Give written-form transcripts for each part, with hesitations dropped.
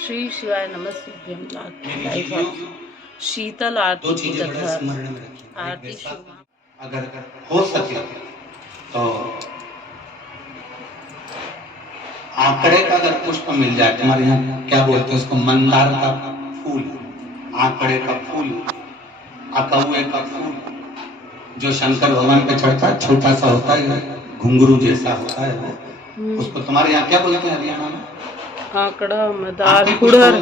श्री शिवाय नमस्ते। शीतल आरती की कथा। आरती अगर हो सके तो आंकड़े का अगर पुष्प मिल जाए, तुम्हारे यहाँ क्या बोलते हैं उसको, मंदार का फूल, आंकड़े का फूल, अकौए का फूल, जो शंकर भगवान पे चढ़ता है, छोटा सा होता है, घुंघरू जैसा होता है वो, उसको तुम्हारे यहाँ क्या बोलते हैं हरियाणा में? आंकड़ा, मदार, कुड़हर।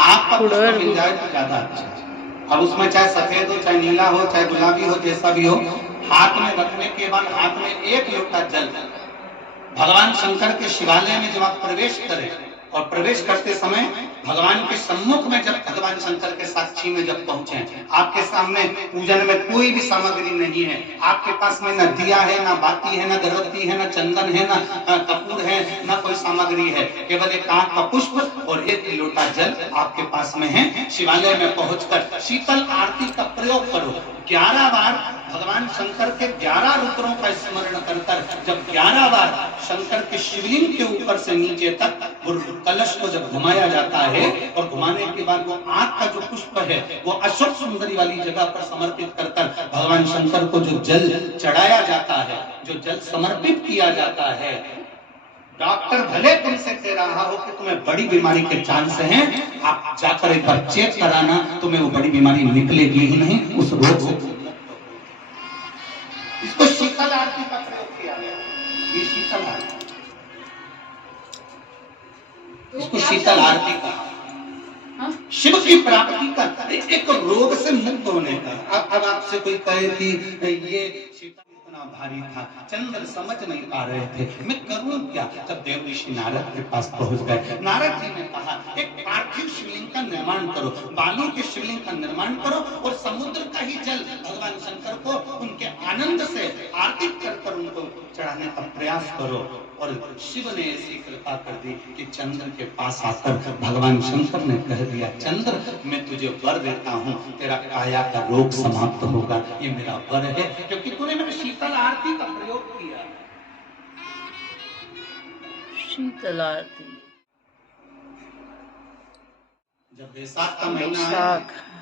आपका पुष्प मिल जाए तो ज्यादा अच्छा है। अब उसमें चाहे सफेद हो, चाहे नीला हो, चाहे गुलाबी हो, जैसा भी हो, हाथ में रखने के बाद हाथ में एक लोटा जल, भगवान शंकर के शिवालय में जब आप प्रवेश करें और प्रवेश करते समय भगवान के सम्मुख में जब भगवान शंकर के साक्षी में जब पहुंचे, आपके सामने पूजन में कोई भी सामग्री नहीं है, आपके पास में न दिया है, न बाती है, न अगरबत्ती है, न चंदन है, न कपूर है, न कोई सामग्री है, केवल एक आंख का पुष्प और एक लोटा जल आपके पास में है। शिवालय में पहुंचकर शीतल आरती का प्रयोग करो। 11 बार भगवान शंकर के 11 रुद्रों का स्मरण कर जब 11 बार शंकर के शिवलिंग के ऊपर से नीचे तक कलश को जब घुमाया जाता है और घुमाने के बाद वो आंख का जो पुष्प है वो अशोक सुंदरी वाली जगह पर समर्पित कर भगवान शंकर को जो जल चढ़ाया जाता है, जो जल समर्पित किया जाता है, डॉक्टर भले तुमसे कह रहा हो कि तुम्हें बड़ी बीमारी के चांस हैं, आप जाकर एक बार चेक कराना, तुम्हें वो बड़ी बीमारी निकलेगी ही नहीं, उस रोग से। इसको शीतल आरती का प्रयोग किया गया। ये शीतल आरती, इसको शीतल आरती का, शिव की प्राप्ति का, एक रोग से मुक्त होने का। अब आपसे कोई कहे कि ये शीतल इतना भारी था, चंद्र समझ नहीं पा रहे थे, मैं करूं क्या? जब देव ऋषि नारद के पास पहुंच गए, नारद जी ने कहा एक पार्थिव शिवलिंग का निर्माण करो, बालू के शिवलिंग का निर्माण करो और समुद्र का ही जल भगवान शंकर को उनके आनंद से आरती कर उनको चढ़ाने का प्रयास करो। और शिव ने ऐसी कृपा कर दी कि चंद्र के पास आकर भगवान शंकर ने कह दिया, चंद्र मैं तुझे वर देता हूँ, तेरा काया का रोग समाप्त होगा, ये मेरा वर है, क्योंकि तूने मेरे शीतल आरती का प्रयोग किया। शीतल आरती जब बैसाख का महीना है,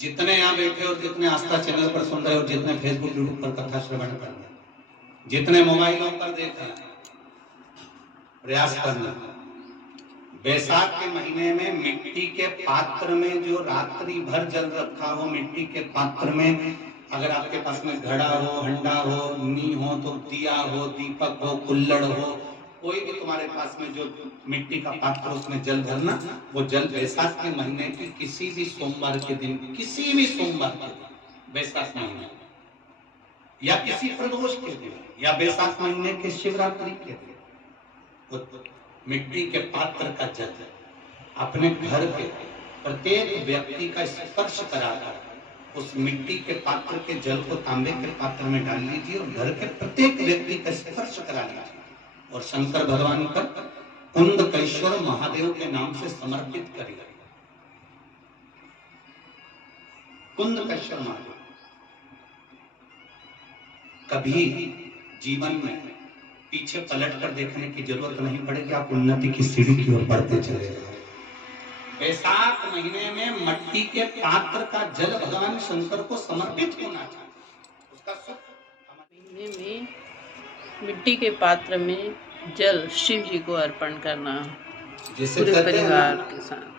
जितने यहाँ बैठे और जितने आस्था चैनल पर सुन रहे हो, जितने फेसबुक यूट्यूब पर कथा श्रवण कर रहे, जितने मोबाइलों पर देख रहे, प्रयास करना, बैसाख के महीने में मिट्टी के पात्र में जो रात्रि भर जल रखा हो, मिट्टी के पात्र में, अगर आपके पास में घड़ा हो, हंडा हो, नी हो, तो दिया हो, दीपक हो, कुल्लड़ हो, कोई भी तुम्हारे पास में जो मिट्टी का पात्र, उसमें जल भरना। वो जल बैसाख के महीने की किसी भी सोमवार के दिन, किसी भी सोमवार के दिन, बैसाख महीने या किसी प्रदोष के दिन या बैसाख महीने के शिवरात्रि के दिन, मिट्टी के पात्र का जल अपने घर के प्रत्येक व्यक्ति का स्पर्श कराकर उस मिट्टी के पात्र के जल को तांबे के पात्र में डाल लीजिए और घर के प्रत्येक व्यक्ति का स्पर्श करा लीजिए और शंकर भगवान का कुंडकेश्वर महादेव के नाम से समर्पित करिए। कुंडकेश्वर महादेव, कभी जीवन में पीछे पलट कर देखने की जरूरत नहीं पड़ेगी, आप उन्नति की सीढ़ी की ओर बढ़ते चले जाओ। बैसाख महीने में मट्टी के पात्र का जल भगवान शंकर को समर्पित होना चाहिए। उसका सुख महीने में मिट्टी के पात्र में जल शिव जी को अर्पण करना पूरे परिवार के साथ।